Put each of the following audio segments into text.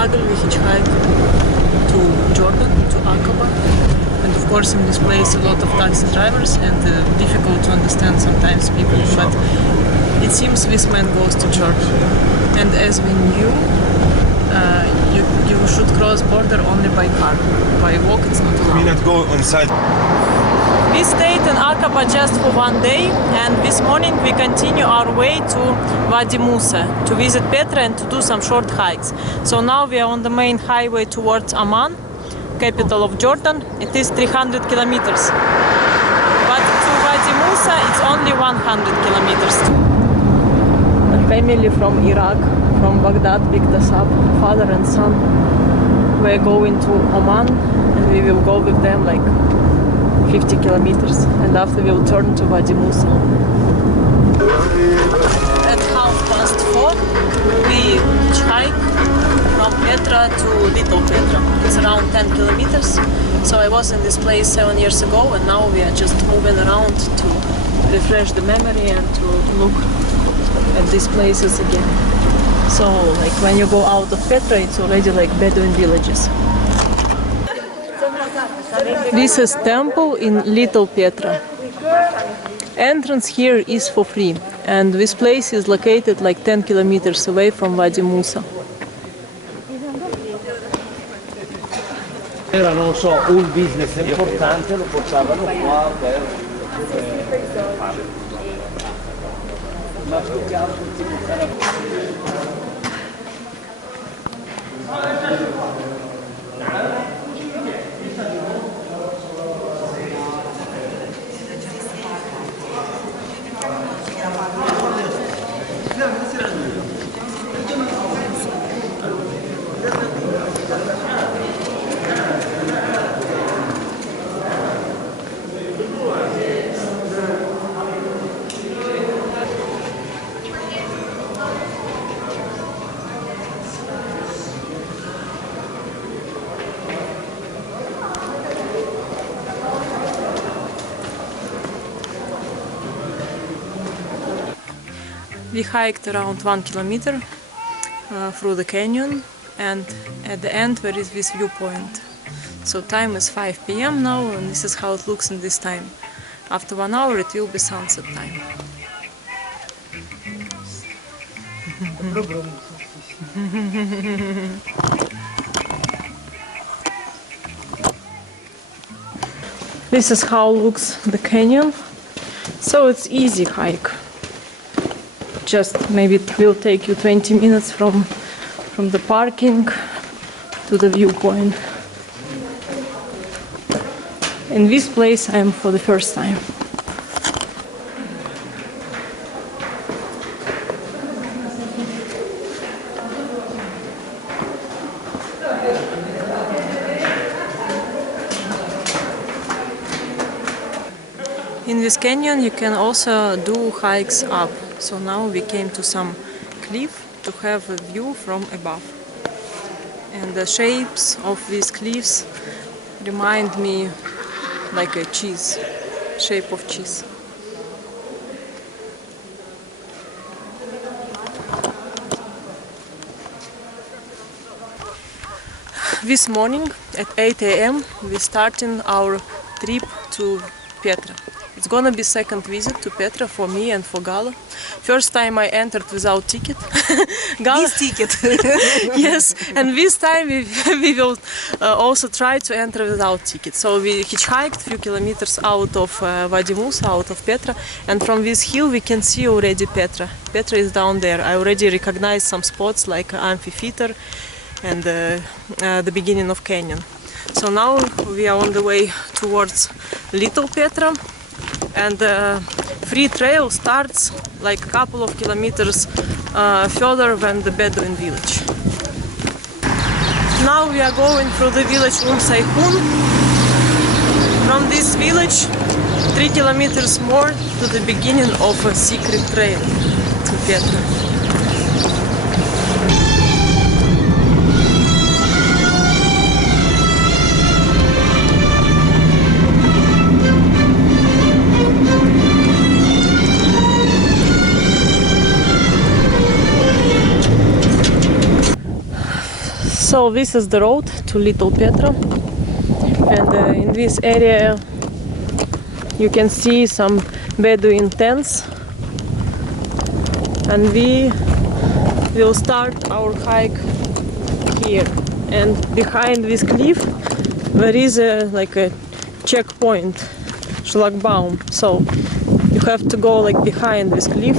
struggle, we hitchhiked to Jordan, to Aqaba. And of course in this place a lot of taxi drivers and difficult to understand sometimes people, but it seems this man goes to church. And as we knew, you should cross border only by car. By walk it's not allowed. We not go inside. We stayed in Aqaba just for one day, and this morning we continue our way to Wadi Musa to visit Petra and to do some short hikes. So now we are on the main highway towards Amman, capital of Jordan. It is 300 kilometers. But to Wadi Musa it's only 100 kilometers. A family from Iraq, from Baghdad, picked us up, father and son. We're going to Oman and we will go with them like 50 kilometers, and after we'll turn to Wadi Musa. At 4:30 we hitchhike from Petra to Little Petra. It's around 10 kilometers. So I was in this place 7 years ago, and now we are just moving around to refresh the memory and to look at these places again. So like when you go out of Petra, it's already like Bedouin villages. This is temple in Little Petra. Entrance here is for free, and this place is located like 10 kilometers away from Wadi Musa. Era, non so, un business importante, lo portavano qua per fare. Ma più che altro We hiked around 1 kilometer through the canyon, and at the end there is this viewpoint. So time is 5 p.m. now, and this is how it looks in this time. After 1 hour it will be sunset time. This is how looks the canyon. So it's easy hike. Just maybe it will take you 20 minutes from the parking to the viewpoint. In this place I am for the first time. In this canyon you can also do hikes up. So now we came to some cliff to have a view from above. And the shapes of these cliffs remind me like a cheese, shape of cheese. This morning at 8 a.m. we starting our trip to Petra. It's gonna be second visit to Petra for me and for Gala. First time I entered without ticket. This ticket. Yes, and this time we will also try to enter without ticket. So we hitchhiked a few kilometers out of Wadi Musa, out of Petra, and from this hill we can see already Petra. Petra is down there. I already recognize some spots like amphitheater and the beginning of canyon. So now we are on the way towards Little Petra, and the free trail starts like a couple of kilometers further than the Bedouin village. Now we are going through the village Saykhun. From this village 3 kilometers more to the beginning of a secret trail to Petra. So this is the road to Little Petra, and in this area you can see some Bedouin tents, and we will start our hike here. And behind this cliff there is like a checkpoint, Schlagbaum. So you have to go like behind this cliff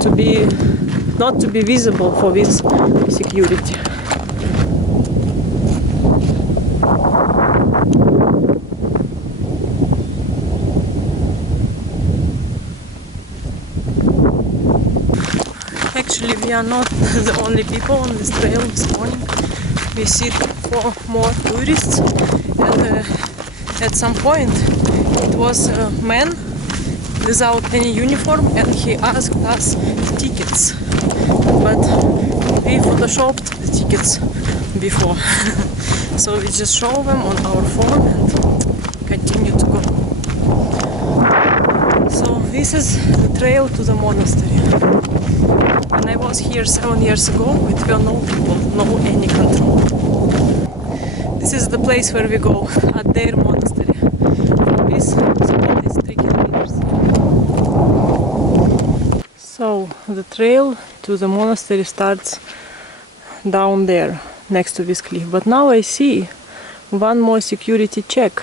to be not to be visible for this security. Actually, we are not the only people on this trail this morning. We see 4 more tourists, and at some point it was a man without any uniform, and he asked us tickets, but we photoshopped the tickets before. So we just show them on our phone and continue to go. So this is the trail to the monastery. When I was here 7 years ago, it were no people, no any control. This is the place where we go, Ad-Deir monastery. From this spot is 3 kilometers. So the trail to the monastery starts down there, next to this cliff. But now I see one more security check.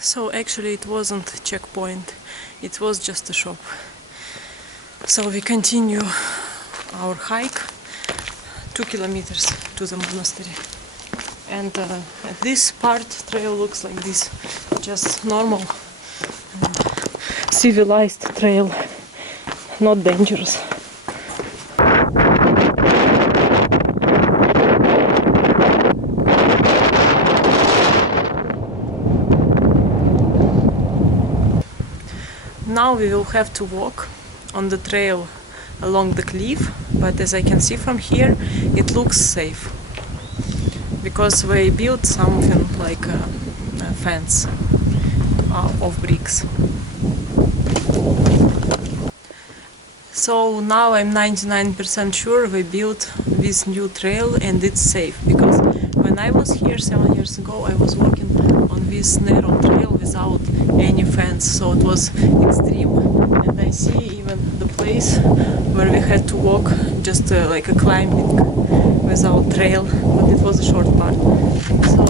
So actually it wasn't a checkpoint, it was just a shop. So we continue our hike 2 kilometers to the monastery. And this part trail looks like this, just normal civilized trail, not dangerous. Now we will have to walk on the trail along the cliff, but as I can see from here, it looks safe because they built something like a fence of bricks. So now I'm 99% sure they built this new trail and it's safe, because when I was here 7 years ago, I was walking on this narrow trail without any fence, so it was extreme. And I see even the place where we had to walk just like a climbing without trail, but it was a short part. So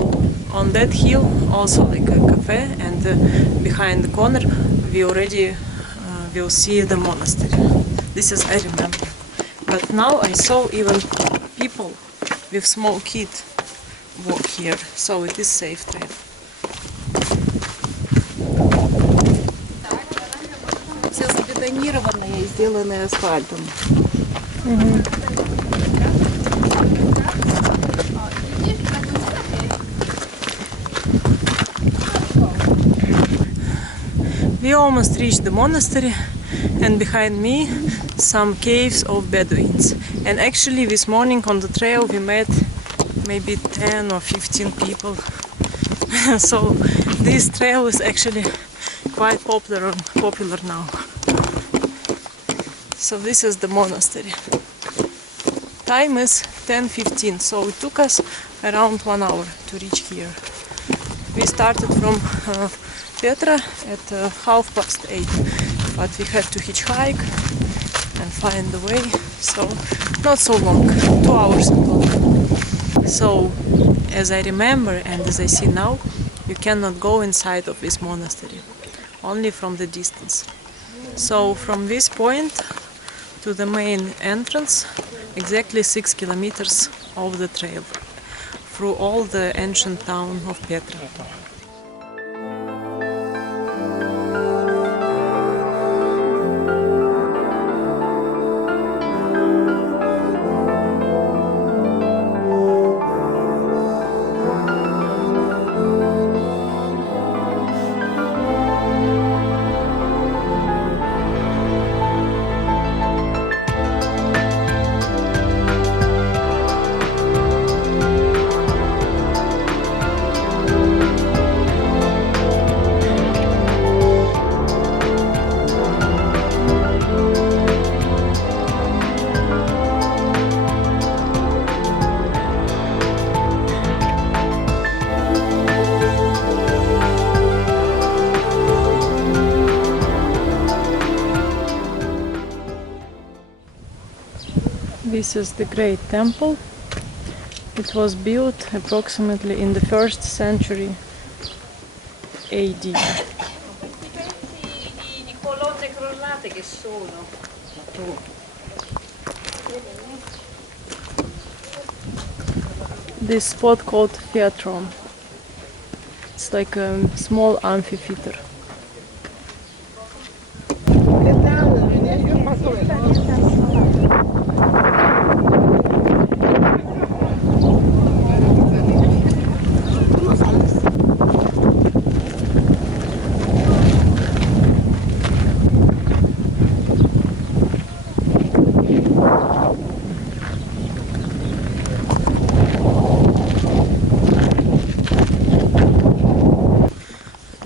on that hill also like a cafe, and behind the corner we already will see the monastery. This is I remember. But now I saw even people with small kids walk here, so it is safe trail. Все забетонированное и сделанное асфальтом. We almost reached the monastery, and behind me some caves of Bedouins. And actually this morning on the trail we met maybe 10 or 15 people. So this trail is actually quite popular now. So this is the monastery. Time is 10:15, so it took us around 1 hour to reach here. We started from Petra at 8:30, but we had to hitchhike and find the way, so not so long, 2 hours in total. So as I remember and as I see now, you cannot go inside of this monastery, only from the distance. So from this point to the main entrance, exactly 6 kilometers of the trail through all the ancient town of Petra. This is the Great Temple. It was built approximately in the 1st century AD. This spot called Theatron. It's like a small amphitheater.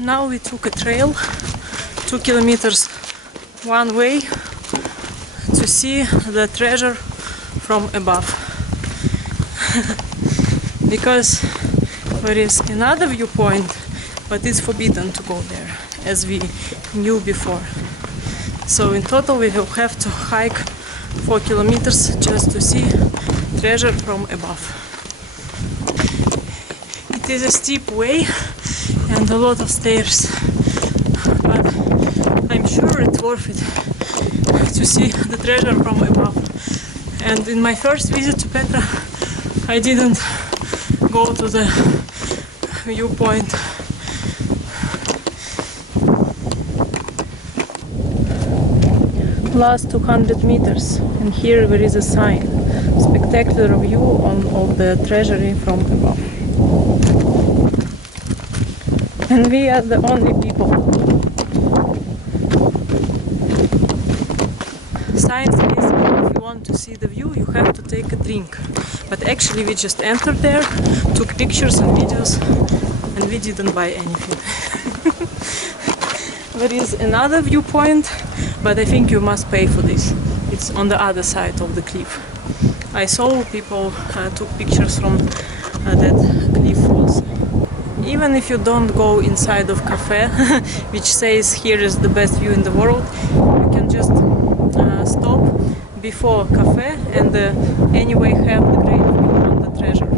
Now we took a trail 2 kilometers one way to see the treasure from above. Because there is another viewpoint, but it's forbidden to go there, as we knew before. So in total we will have to hike 4 kilometers just to see treasure from above. It is a steep way and a lot of stairs, but I'm sure it's worth it to see the treasure from above. And in my first visit to Petra, I didn't go to the viewpoint. Last 200 meters, and here there is a sign. Spectacular view of the treasury from above. And we are the only people. Sign says if you want to see the view, you have to take a drink. But actually we just entered there, took pictures and videos, and we didn't buy anything. There is another viewpoint, but I think you must pay for this. It's on the other side of the cliff. I saw people took pictures from that cliff also. Even if you don't go inside of cafe, which says here is the best view in the world, you can just stop before cafe and anyway have the great view on the treasure.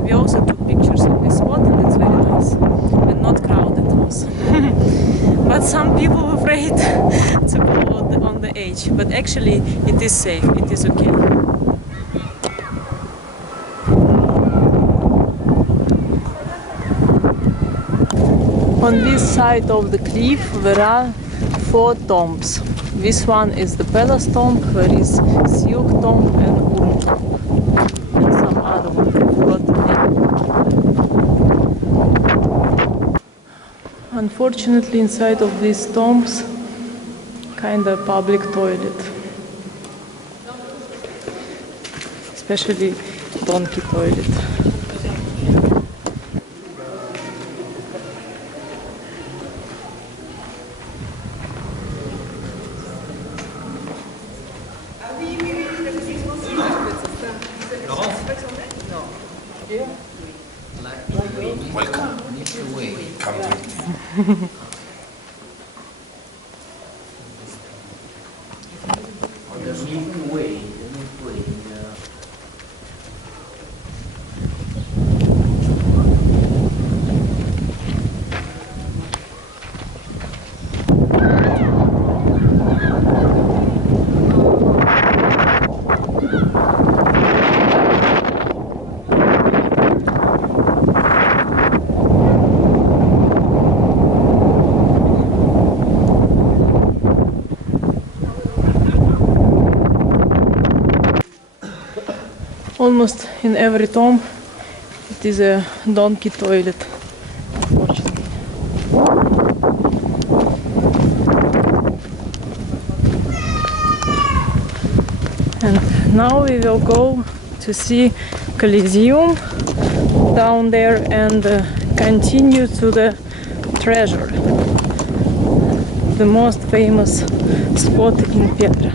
We also took pictures in this spot and it's very nice and not crowded also. But some people were afraid to go on the edge, but actually it is safe, it is okay. On this side of the cliff there are 4 tombs. This one is the palace tomb, there is silk tomb and urn tomb. And some other one, I forgot the name. Unfortunately, inside of these tombs, kinda public toilet. Especially donkey toilet. Welcome. Come to the Milky Way. Almost in every tomb it is a donkey toilet, unfortunately. And now we will go to see Colosseum down there and continue to the treasure, the most famous spot in Petra.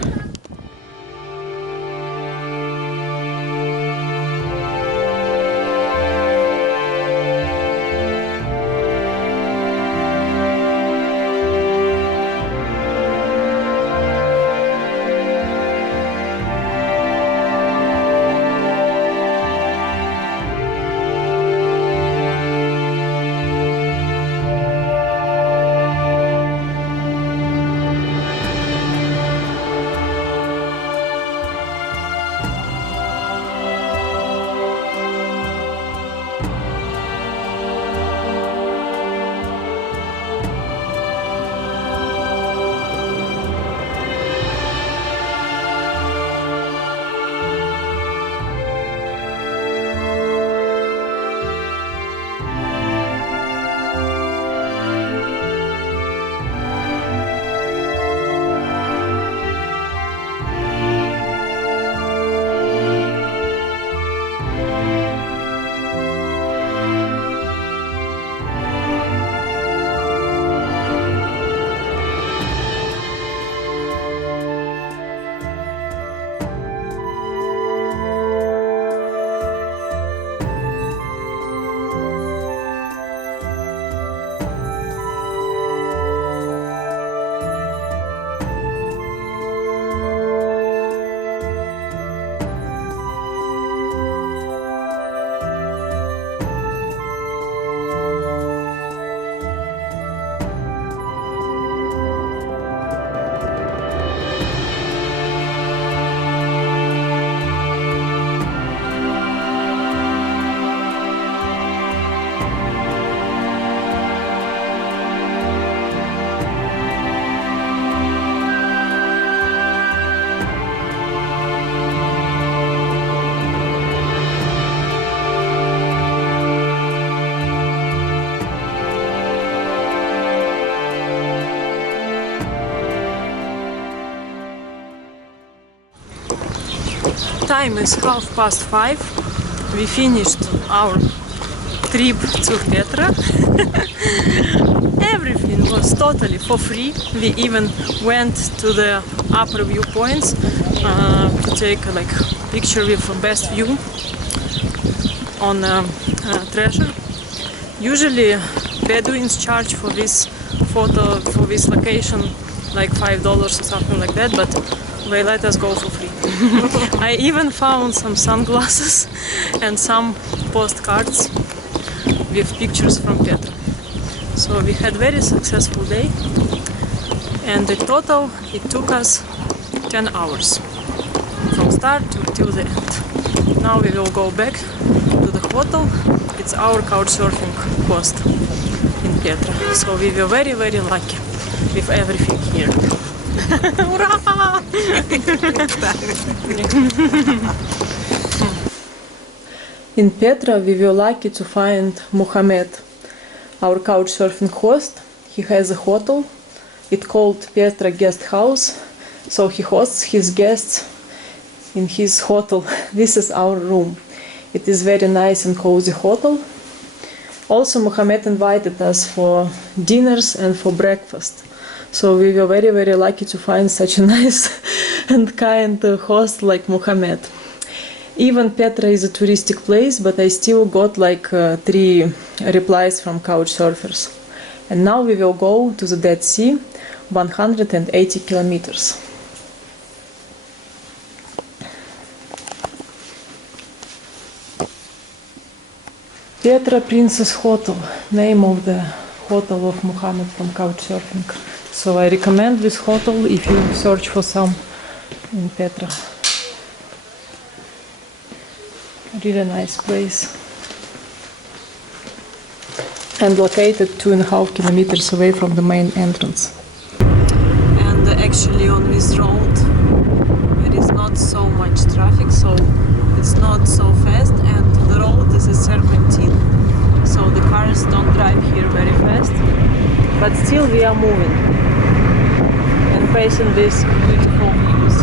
time is 5:30. We finished our trip to Petra. Everything was totally for free. We even went to the upper viewpoints to take like picture with best view on treasure. Usually Bedouins charge for this photo, for this location, like $5 or something like that, but they let us go for free. I even found some sunglasses and some postcards with pictures from Petra. So we had very successful day, and in total it took us 10 hours from start till the end. Now we will go back to the hotel. It's our couchsurfing host in Petra. So we were very, very lucky with everything here. Hurrah! In Petra we were lucky to find Mohammed, our couchsurfing host. He has a hotel. It's called Petra Guest House. So he hosts his guests in his hotel. This is our room. It is very nice and cozy hotel. Also Mohammed invited us for dinners and for breakfast. So we were very, very lucky to find such a nice and kind host like Mohammed. Even Petra is a touristic place, but I still got like 3 replies from couchsurfers. And now we will go to the Dead Sea, 180 kilometers. Petra Princess Hotel, name of the hotel of Mohammed from couchsurfing. So I recommend this hotel if you search for some in Petra. Really nice place. And located 2.5 kilometers away from the main entrance. And actually on this road there is not so much traffic, so it's not so fast, and the road is a serpentine. So the cars don't drive here very fast, but still we are moving and facing this beautiful views.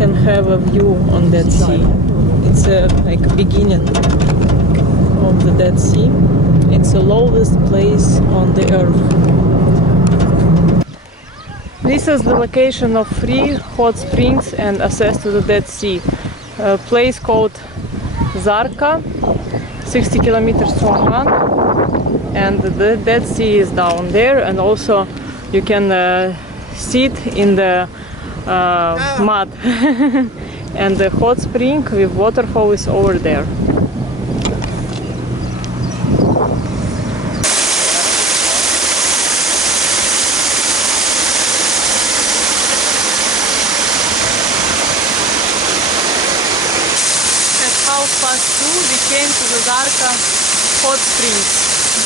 Can have a view on Dead Sea. It's a like beginning of the Dead Sea. It's the lowest place on the earth. This is the location of 3 hot springs and access to the Dead Sea. A place called Zarqa, 60 kilometers from one, and the Dead Sea is down there, and also you can sit in the mud and the hot spring with waterfall is over there. At 2:30 we came to the Zarqa hot springs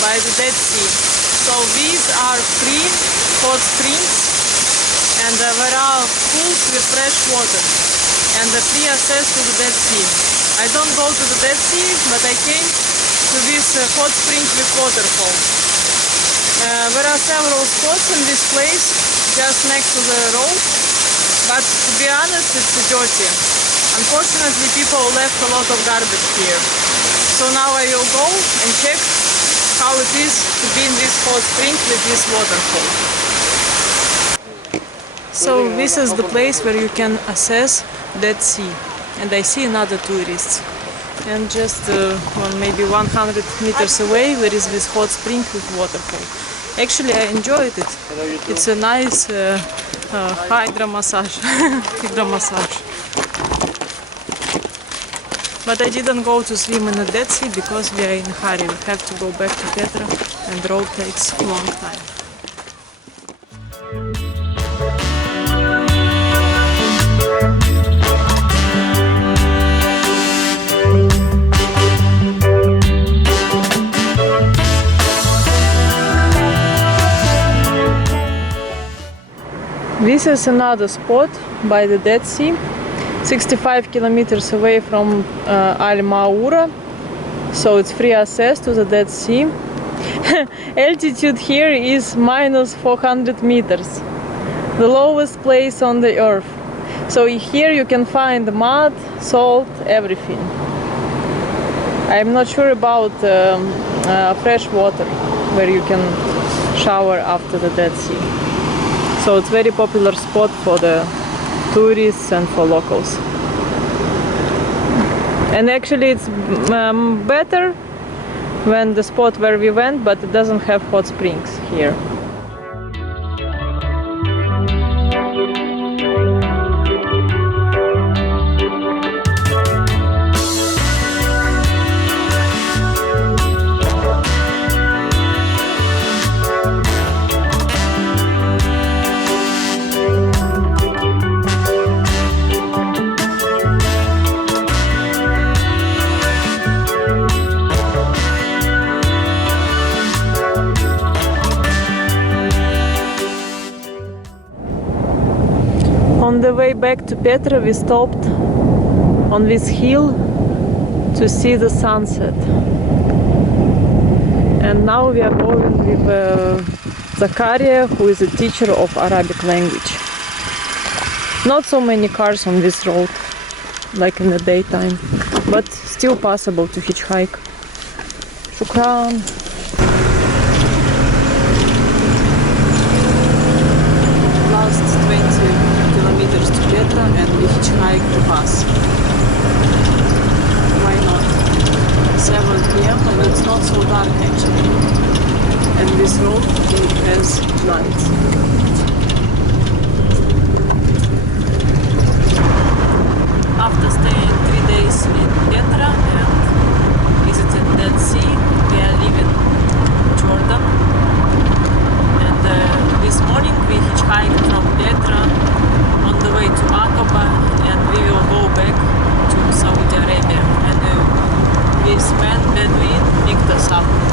by the Dead Sea. So these are 3 hot springs, and there are pools with fresh water and the free access to the Dead Sea. I don't go to the Dead Sea, but I came to this hot spring with waterfall. There are several spots in this place just next to the road, but to be honest, it's dirty. Unfortunately, people left a lot of garbage here. So now I will go and check how it is to be in this hot spring with this waterfall. So this is the place where you can access Dead Sea, and I see another tourists. And just maybe 100 meters away there is this hot spring with waterfall. Actually I enjoyed it. It's a nice hydro massage. But I didn't go to swim in the Dead Sea because we are in a hurry. We have to go back to Petra and the road takes a long time. This is another spot by the Dead Sea, 65 kilometers away from Al Maura, so it's free access to the Dead Sea. Altitude here is minus 400 meters, the lowest place on the earth. So here you can find mud, salt, everything. I'm not sure about fresh water where you can shower after the Dead Sea. So it's very popular spot for the tourists and for locals. And actually it's better than the spot where we went, but it doesn't have hot springs here. On the way back to Petra, we stopped on this hill to see the sunset. And now we are going with Zakaria, who is a teacher of Arabic language. Not so many cars on this road, like in the daytime, but still possible to hitchhike. Shukran. Last 20 kilometers to Petra and we hitchhike to bus. Why not? 7 p.m. and it's not so dark actually. And this road has lights. After staying 3 days in Petra and visiting Dead Sea, we are leaving Jordan. And this morning we hitchhiked from Petra on the way to Aqaba, and we will go back to Saudi Arabia. And this man Bedouin picked us up.